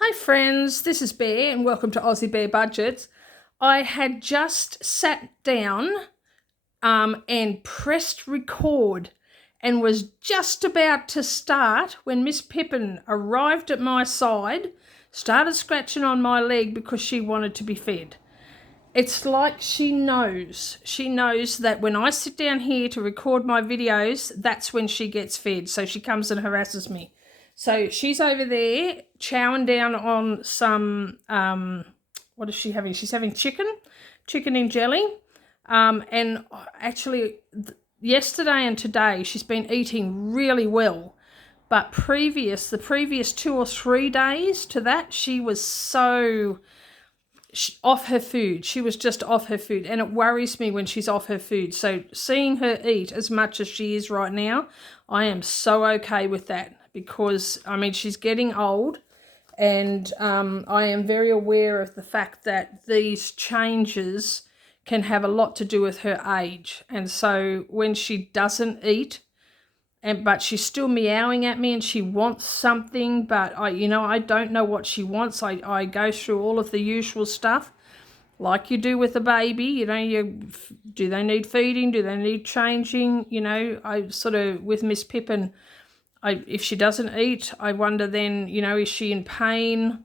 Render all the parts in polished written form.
Hi friends, this is Bear and welcome to AussieBearBudgets. I had just sat down and pressed record and was just about to start when Miss Pippin arrived at my side, started scratching on my leg because she wanted to be fed. It's like she knows that when I sit down here to record my videos, that's when she gets fed. So she comes and harasses me. So she's over there chowing down on some, what is she having? She's having chicken in jelly. And actually yesterday and today she's been eating really well. But the previous 2 or 3 days to that, she was so off her food. She was just off her food, and it worries me when she's off her food. So seeing her eat as much as she is right now, I am so okay with that because, I mean, she's getting old, and I am very aware of the fact that these changes can have a lot to do with her age. And so when she doesn't eat, but she's still meowing at me and she wants something, but I don't know what she wants. I go through all of the usual stuff like you do with a baby. Do they need feeding? Do they need changing? I sort of, with Miss Pippin, if she doesn't eat, I wonder then, is she in pain?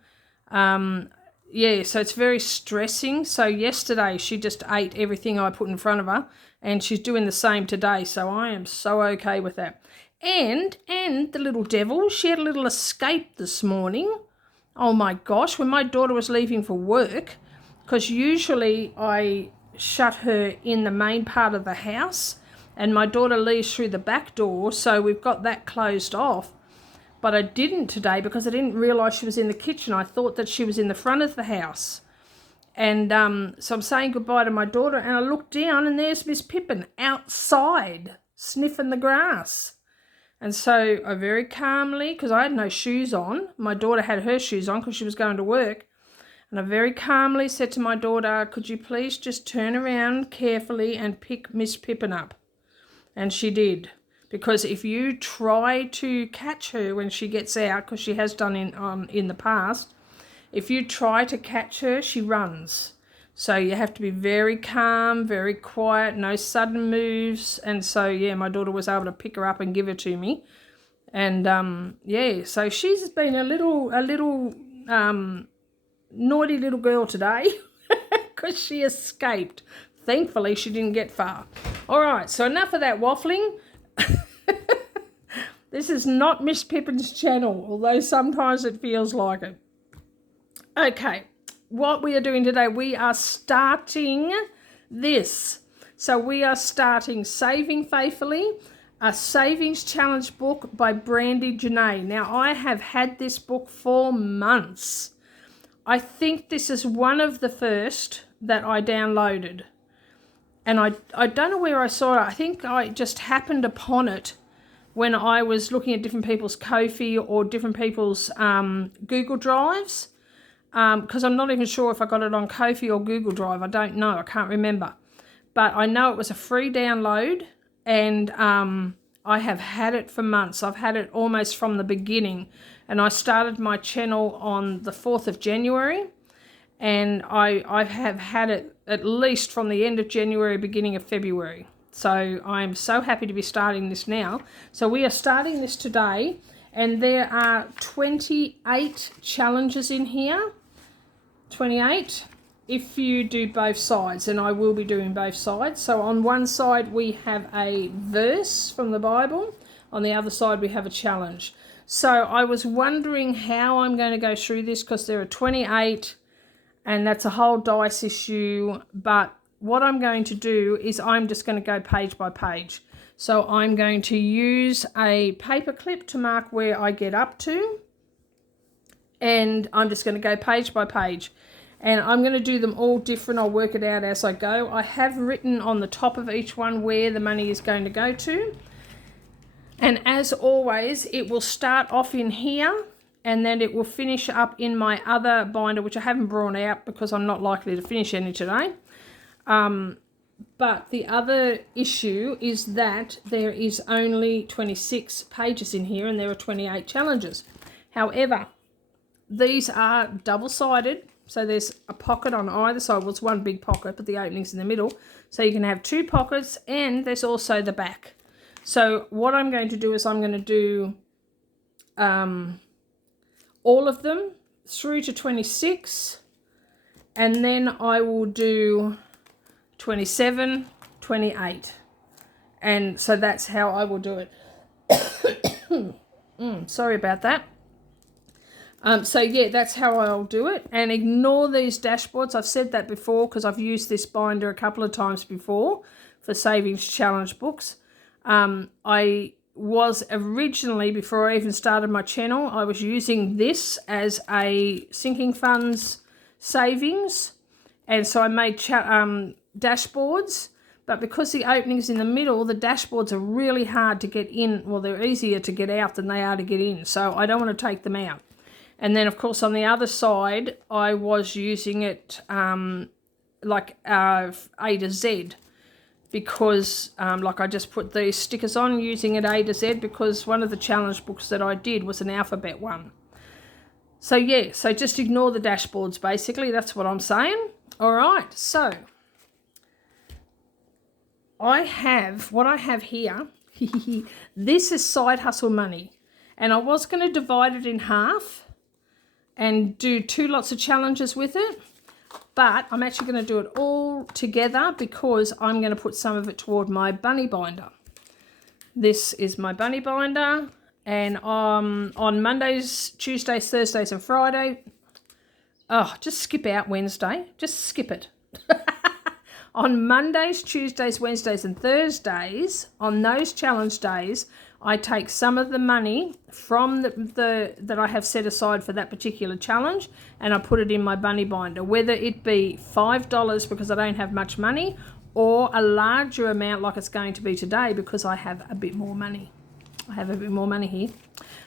So it's very stressing. So yesterday she just ate everything I put in front of her, and she's doing the same today. So I am so okay with that. And the little devil, she had a little escape this morning. Oh my gosh, when my daughter was leaving for work, because usually I shut her in the main part of the house and my daughter leaves through the back door, so we've got that closed off. But I didn't today because I didn't realise she was in the kitchen. I thought that she was in the front of the house. And so I'm saying goodbye to my daughter, and I look down and there's Miss Pippin outside sniffing the grass. And so I very calmly, because I had no shoes on, my daughter had her shoes on because she was going to work, and I very calmly said to my daughter, could you please just turn around carefully and pick Miss Pippin up? And she did. Because if you try to catch her when she gets out, because she has done in the past, if you try to catch her, she runs. So you have to be very calm, very quiet, no sudden moves. And so, my daughter was able to pick her up and give her to me. And, so she's been a little naughty little girl today because she escaped. Thankfully, she didn't get far. All right, so enough of that waffling. This is not Miss Pippin's channel, although sometimes it feels like it. Okay, what we are doing today, we are starting this. So we are starting Saving Faithfully, a savings challenge book by Brandy Janae. Now, I have had this book for months. I think this is one of the first that I downloaded. And I don't know where I saw it. I think I just happened upon it when I was looking at different people's Ko-fi or different people's Google Drives. Because I'm not even sure if I got it on Ko-fi or Google Drive. I don't know. I can't remember. But I know it was a free download, and I have had it for months. I've had it almost from the beginning. And I started my channel on the 4th of January. And I have had it at least from the end of January, beginning of February. So I'm so happy to be starting this now. So we are starting this today, and there are 28 challenges in here. 28 if you do both sides, and I will be doing both sides. So on one side we have a verse from the Bible, on the other side we have a challenge. So I was wondering how I'm going to go through this, because there are 28 and that's a whole dice issue. But what I'm going to do is I'm just going to go page by page. So I'm going to use a paper clip to mark where I get up to, and I'm just going to go page by page. And I'm going to do them all different. I'll work it out as I go. I have written on the top of each one where the money is going to go to. And as always, it will start off in here, and then it will finish up in my other binder, which I haven't brought out because I'm not likely to finish any today. But the other issue is that there is only 26 pages in here, and there are 28 challenges. However, these are double-sided, so there's a pocket on either side. Well, it's one big pocket, but the opening's in the middle. So you can have two pockets, and there's also the back. So what I'm going to do is I'm going to do all of them through to 26, and then I will do 27, 28. And so that's how I will do it. Sorry about that. So yeah, that's how I'll do it. And ignore these dashboards. I've said that before because I've used this binder a couple of times before for Savings Challenge books. I was originally, before I even started my channel, I was using this as a sinking funds savings. And so I made dashboards. But because the opening's in the middle, the dashboards are really hard to get in. Well, they're easier to get out than they are to get in. So I don't want to take them out. And then, of course, on the other side, I was using it like A to Z because, like I just put these stickers on using it A to Z because one of the challenge books that I did was an alphabet one. So, yeah, so just ignore the dashboards, basically. That's what I'm saying. All right, so what I have here, this is side hustle money. And I was going to divide it in half and do 2 lots of challenges with it, but I'm actually going to do it all together because I'm going to put some of it toward my bunny binder. This is my bunny binder, and on Mondays, Tuesdays, Thursdays and Friday, just skip out Wednesday, just skip it. On Mondays, Tuesdays, Wednesdays and Thursdays, on those challenge days, I take some of the money from that I have set aside for that particular challenge and I put it in my bunny binder, whether it be $5 because I don't have much money or a larger amount like it's going to be today because I have a bit more money. I have a bit more money here.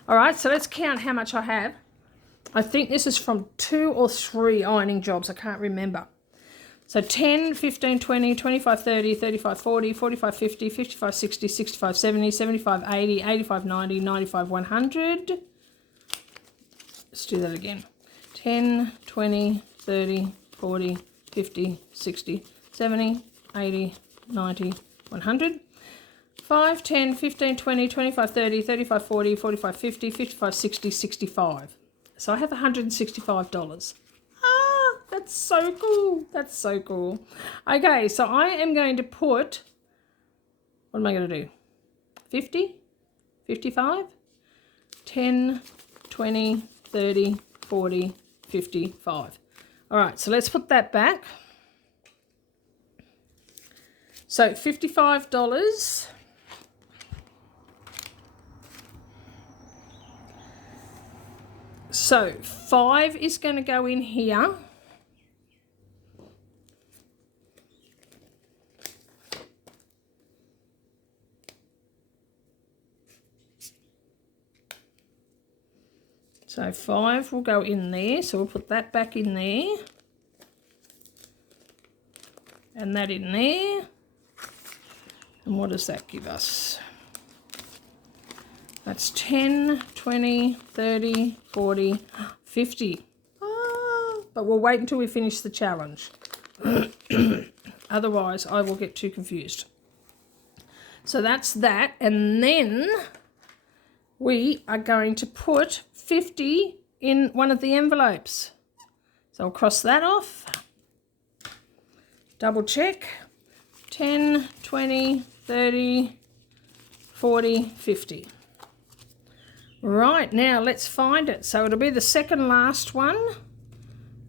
All right, so let's count how much I have. I think this is from 2 or 3 ironing jobs. I can't remember. So 10, 15, 20, 25, 30, 35, 40, 45, 50, 55, 60, 65, 70, 75, 80, 85, 90, 95, 100. Let's do that again. 10, 20, 30, 40, 50, 60, 70, 80, 90, 100. 5, 10, 15, 20, 25, 30, 35, 40, 45, 50, 55, 60, 65. So I have $165. That's so cool. That's so cool. Okay, so I am going to put, what am I going to do? 50, 55, 10, 20, 30, 40, 55. All right, so let's put that back. So $55. So 5 is going to go in here. So 5 will go in there, so we'll put that back in there. And that in there. And what does that give us? That's 10, 20, 30, 40, 50. But we'll wait until we finish the challenge. Otherwise, I will get too confused. So that's that. And then we are going to put 50 in one of the envelopes. So I'll cross that off. Double check. 10, 20, 30, 40, 50. Right, now let's find it. So it'll be the second last one.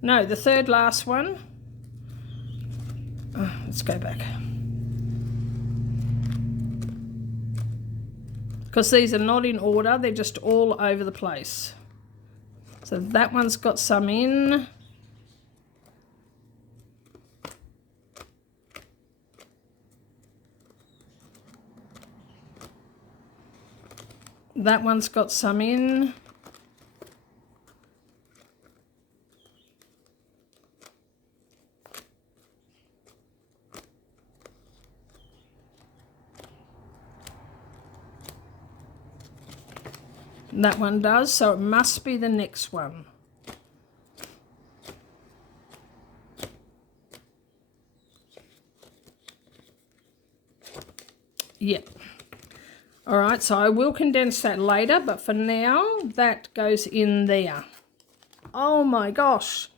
No, the third last one. Let's go back. Because these are not in order, they're just all over the place. So that one's got some in. That one's got some in. That one does, so it must be the next one. Yep. All right, so I will condense that later, but for now, that goes in there. Oh my gosh,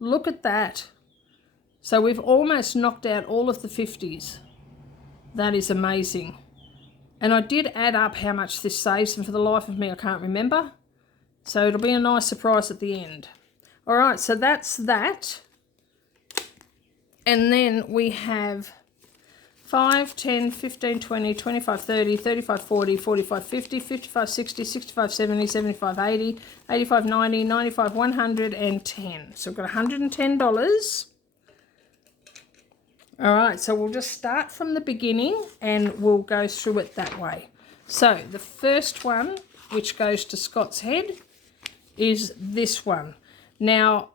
look at that. So we've almost knocked out all of the 50s. That is amazing. And I did add up how much this saves, and for the life of me, I can't remember. So it'll be a nice surprise at the end. All right, so that's that. And then we have 5, 10, 15, 20, 25, 30, 35, 40, 45, 50, 55, 60, 65, 70, 75, 80, 85, 90, 95, 110. So we've got $110. All right, so we'll just start from the beginning and we'll go through it that way. So the first one, which goes to Scott's head, is this one. Now,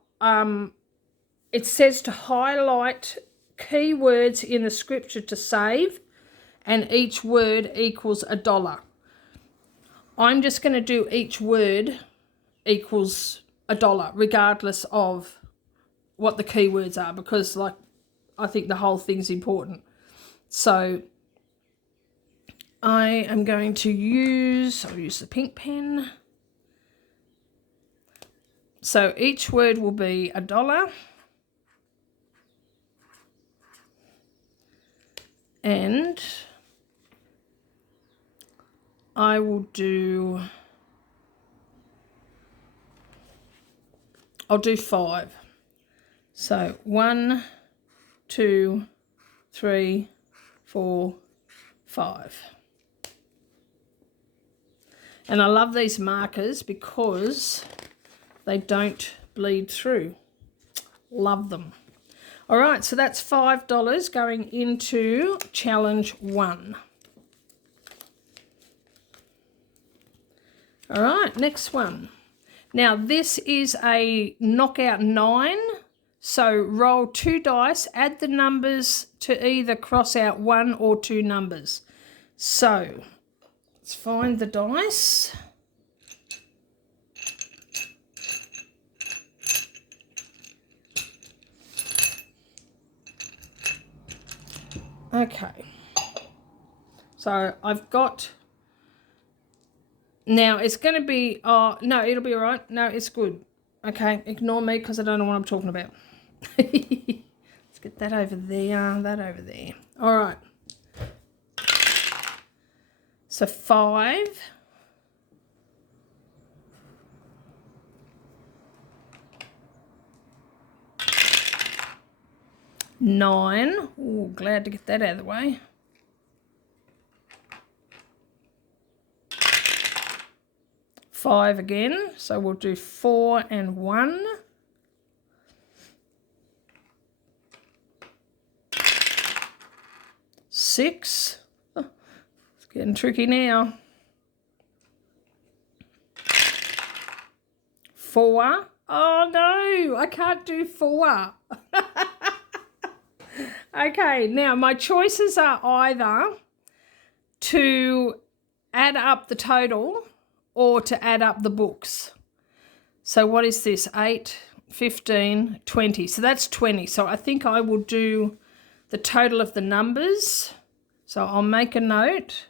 it says to highlight keywords in the scripture to save, and each word equals $1. I'm just going to do each word equals $1, regardless of what the keywords are, because like I think the whole thing's important. So I am going to I'll use the pink pen. So each word will be $1. And I will do, I'll do 5. So 1, 2, 3, 4, 5. And I love these markers because they don't bleed through. Love them. All right, so that's $5 going into challenge 1. All right, next one. Now this is a knockout 9. So roll 2 dice, add the numbers to either cross out 1 or 2 numbers. So let's find the dice. Okay, so I've got, now it's going to be, oh, no, it'll be all right. No, it's good. Okay, ignore me because I don't know what I'm talking about. Let's get that over there, that over there. All right. So 5. 9. Oh, glad to get that out of the way. 5 again, so we'll do 4 and 1. 6. Oh, it's getting tricky now. 4. Oh no, I can't do 4. Okay, now my choices are either to add up the total or to add up the books. So what is this? 8, 15, 20. So that's 20. So I think I will do the total of the numbers. So I'll make a note.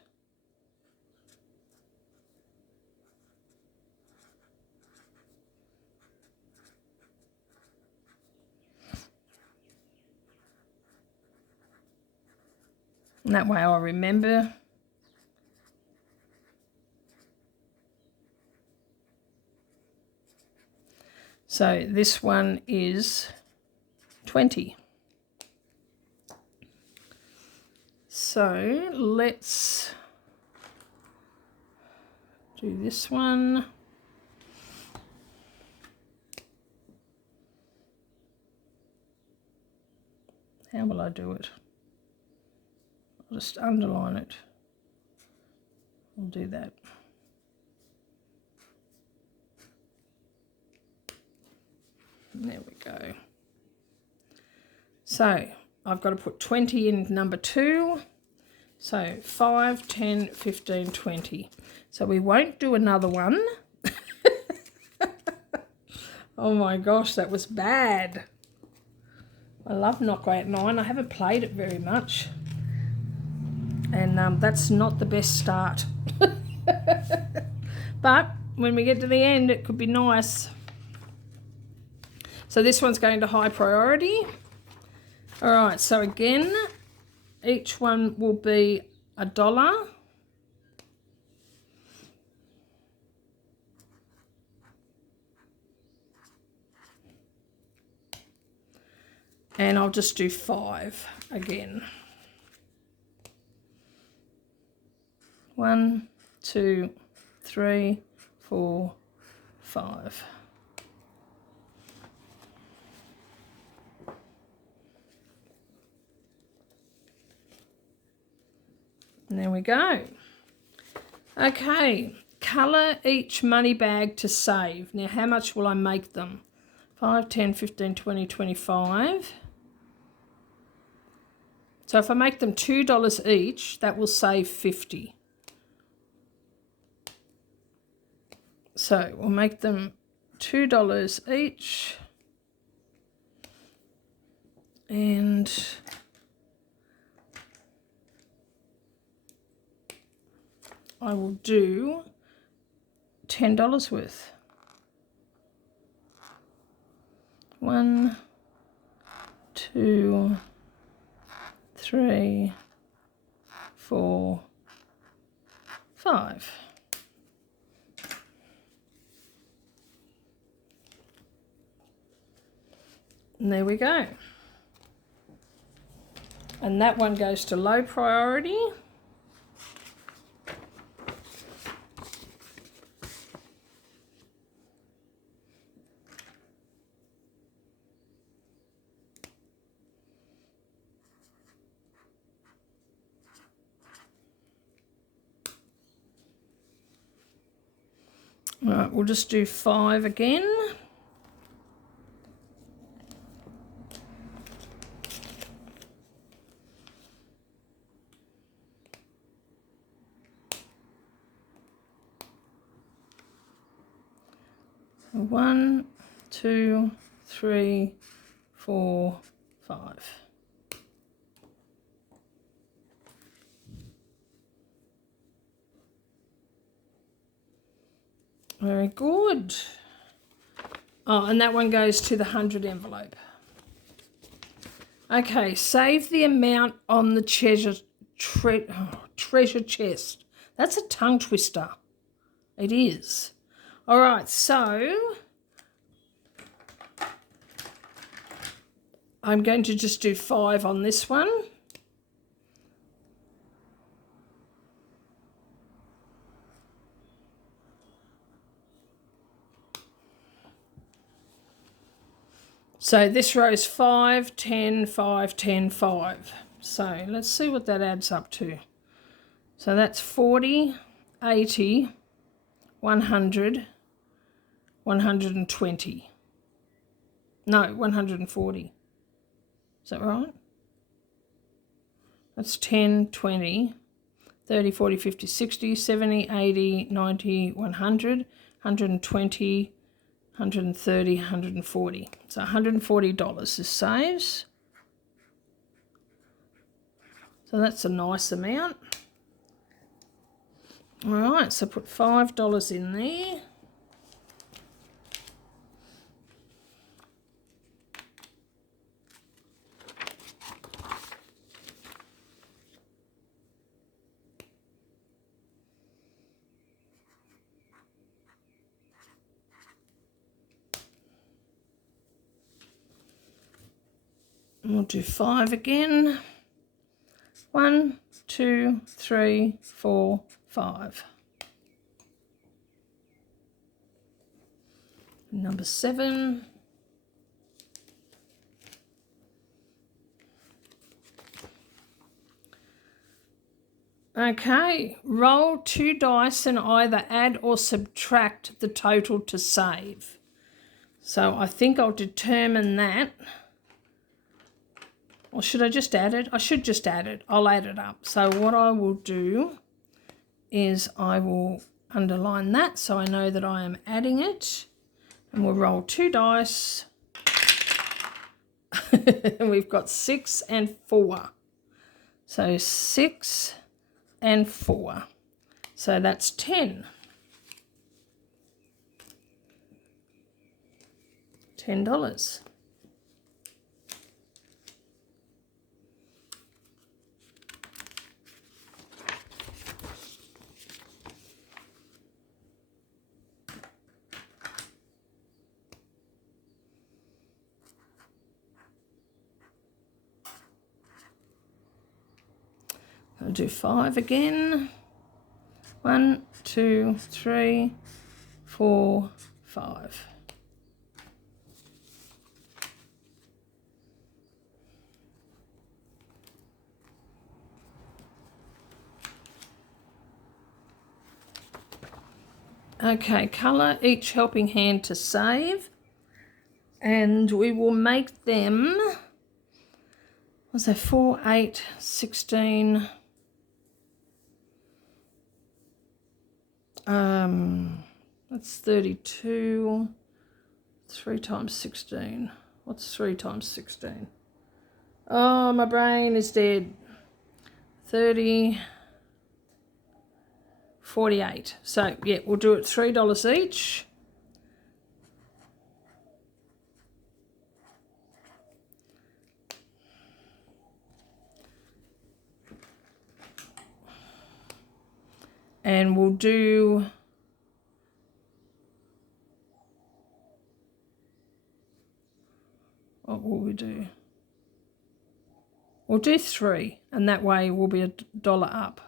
And that way I'll remember. So this one is 20. So let's do this one. How will I do it? I'll just underline it. I'll do that. There we go. So I've got to put 20 in number 2. So 5, 10, 15, 20. So we won't do another one. Oh my gosh, that was bad. I love Knockout 9. I haven't played it very much. And and that's not the best start. But when we get to the end, it could be nice. So this one's going to high priority. All right, so again, each one will be $1. And I'll just do 5 again. 1, 2, 3, 4, 5. And there we go. Okay, colour each money bag to save. Now, how much will I make them? 5, 10, 15, 20, 25. So if I make them $2 each, that will save 50. So we'll make them $2 each. And I will do $10 worth. 1, 2, 3, 4, 5. And there we go. And that one goes to low priority. All right, we'll just do 5 again. So 1, 2, 3, 4, 5. Very good. Oh, and that one goes to the 100 envelope. Okay, save the amount on the treasure chest. That's a tongue twister. It is. All right, so I'm going to just do 5 on this one. So this row is 5, 10, 5, 10, 5. So let's see what that adds up to. So that's 40, 80, 100, 120. No, 140. Is that right? That's 10, 20, 30, 40, 50, 60, 70, 80, 90, 100, 120, 130, 140. So $140 this saves. So that's a nice amount. All right, so put $5 in there. We'll do 5 again. 1, 2, 3, 4, 5. Number 7. Okay, roll 2 dice and either add or subtract the total to save. So I think I'll determine that. Or should I just add it? I should just add it. I'll add it up. So what I will do is I will underline that so I know that I am adding it. And we'll roll 2 dice. And we've got 6 and 4. So 6 and 4. So that's 10. $10. I'll do 5 again. 1, 2, 3, 4, 5. Okay, colour each helping hand to save, and we will make them, what's that, 4, 8, 16, that's 32, 3 times 16, what's 3 times 16? Oh, my brain is dead. 30, 48. So, yeah, we'll do it $3 each. And we'll do what will we do? We'll do 3, and that way we'll be $1 up.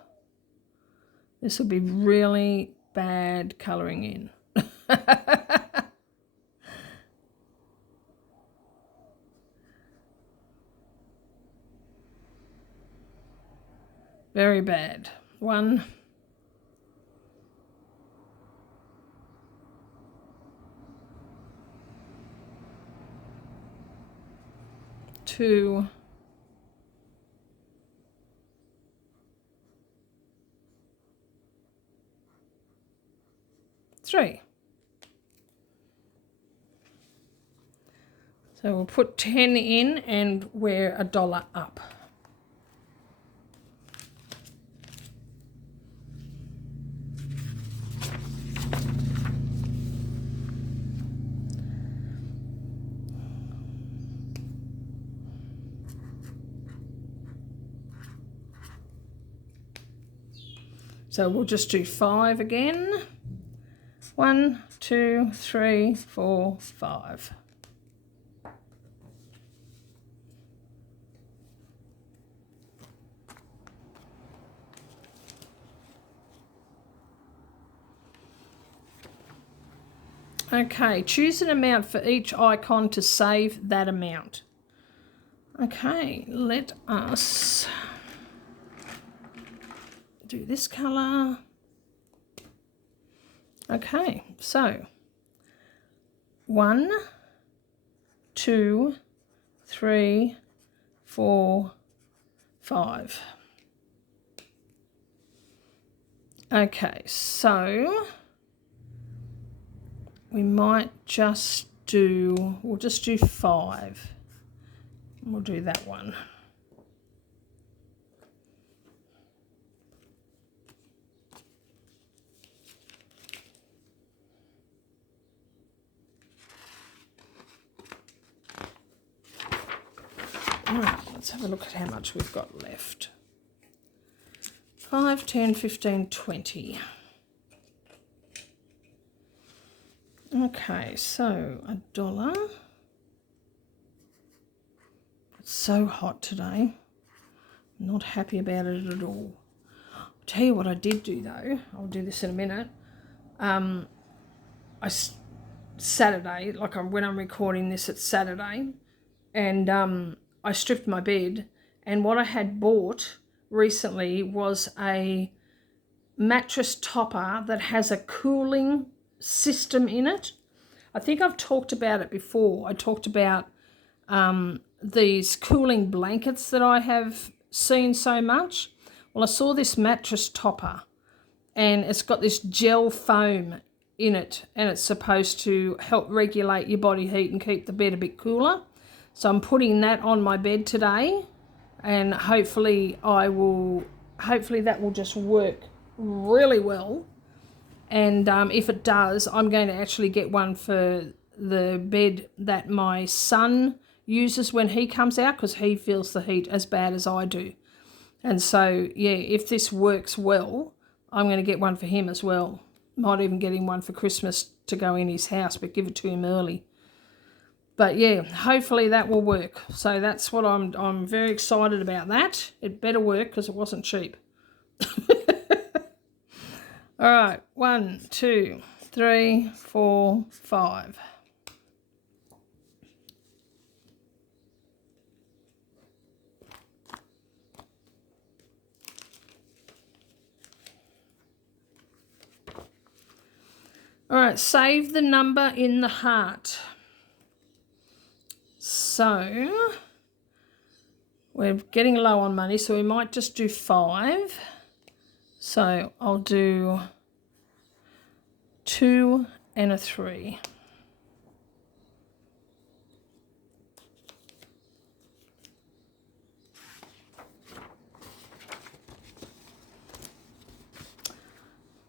This will be really bad colouring in. Very bad. 1, 2, 3. So we'll put 10 in and we're $1 up. So we'll just do 5 again. 1, 2, 3, 4, 5. Okay, choose an amount for each icon to save that amount. Okay, let us do this colour. Okay, so 1, 2, 3, 4, 5. Okay, so we might just do, we'll just do 5. We'll do that one. Alright, let's have a look at how much we've got left. 5, 10, 15, 20. Okay, so $1. It's so hot today. I'm not happy about it at all. I'll tell you what I did do though. I'll do this in a minute. Saturday, like when I'm recording this, it's Saturday, and I stripped my bed, and what I had bought recently was a mattress topper that has a cooling system in it. I think I've talked about it before. I talked about these cooling blankets that I have seen so much. Well, I saw this mattress topper, and it's got this gel foam in it, and it's supposed to help regulate your body heat and keep the bed a bit cooler. So I'm putting that on my bed today, and hopefully I will hopefully that will just work really well. And if it does, I'm going to actually get one for the bed that my son uses when he comes out, because he feels the heat as bad as I do. And so, yeah, if this works well, I'm going to get one for him as well. Might even get him one for Christmas to go in his house, but give it to him early. But yeah, hopefully that will work. So that's what I'm very excited about that. It better work because it wasn't cheap. All right, 1, 2, 3, 4, 5. All right, save the number in the heart. So we're getting low on money, so we might just do 5. So I'll do 2 and a 3.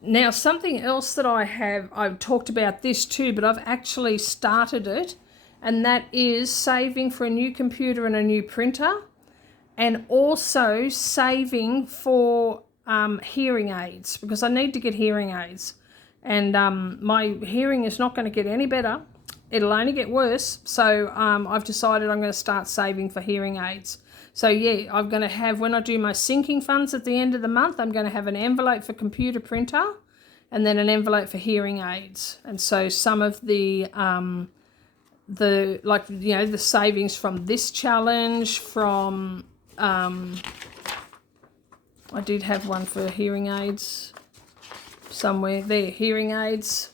Now, something else that I've talked about this too, but I've actually started it, and that is saving for a new computer and a new printer, and also saving for hearing aids, because I need to get hearing aids, and my hearing is not going to get any better. It'll only get worse. So I've decided I'm going to start saving for hearing aids. So yeah, I'm going to have, when I do my sinking funds at the end of the month, I'm going to have an envelope for computer printer and then an envelope for hearing aids. And so some of the savings from this challenge, from I did have one for hearing aids somewhere there. Hearing aids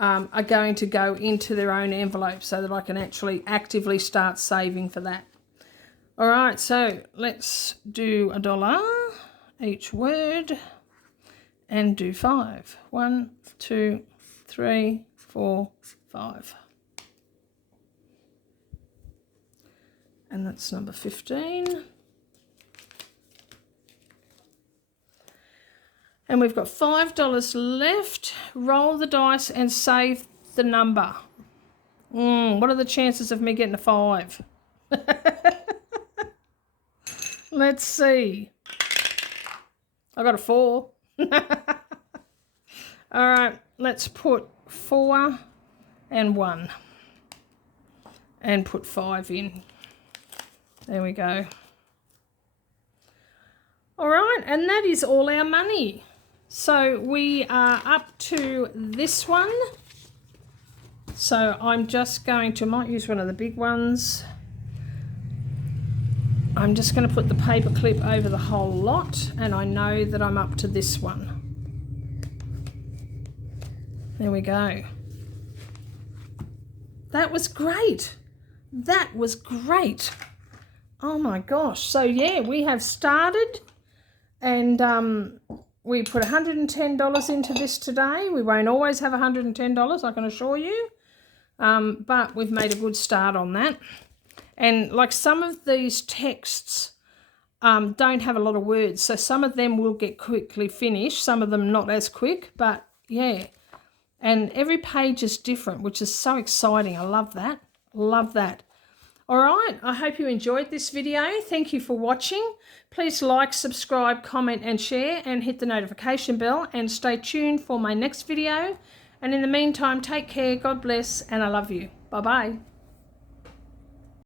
are going to go into their own envelope so that I can actually actively start saving for that. All right, so let's do $1 each word and do 5. 1, 2, 3, 4, 5. And that's number 15. And we've got $5 left. Roll the dice and save the number. What are the chances of me getting a 5? Let's see. I got a 4. All right, let's put 4 and 1 and put 5 in. There we go. All right, and that is all our money. So we are up to this one. So I'm just going to, might use one of the big ones. I'm just going to put the paper clip over the whole lot, and I know that I'm up to this one. There we go. That was great. That was great. Oh my gosh. So yeah, we have started, and we put $110 into this today. We won't always have $110, I can assure you, but we've made a good start on that. And like some of these texts don't have a lot of words, so some of them will get quickly finished, some of them not as quick, but yeah. And every page is different, which is so exciting. I love that. Love that. All right, I hope you enjoyed this video. Thank you for watching. Please like, subscribe, comment and share, and hit the notification bell, and stay tuned for my next video. And in the meantime, take care, God bless, and I love you. Bye-bye.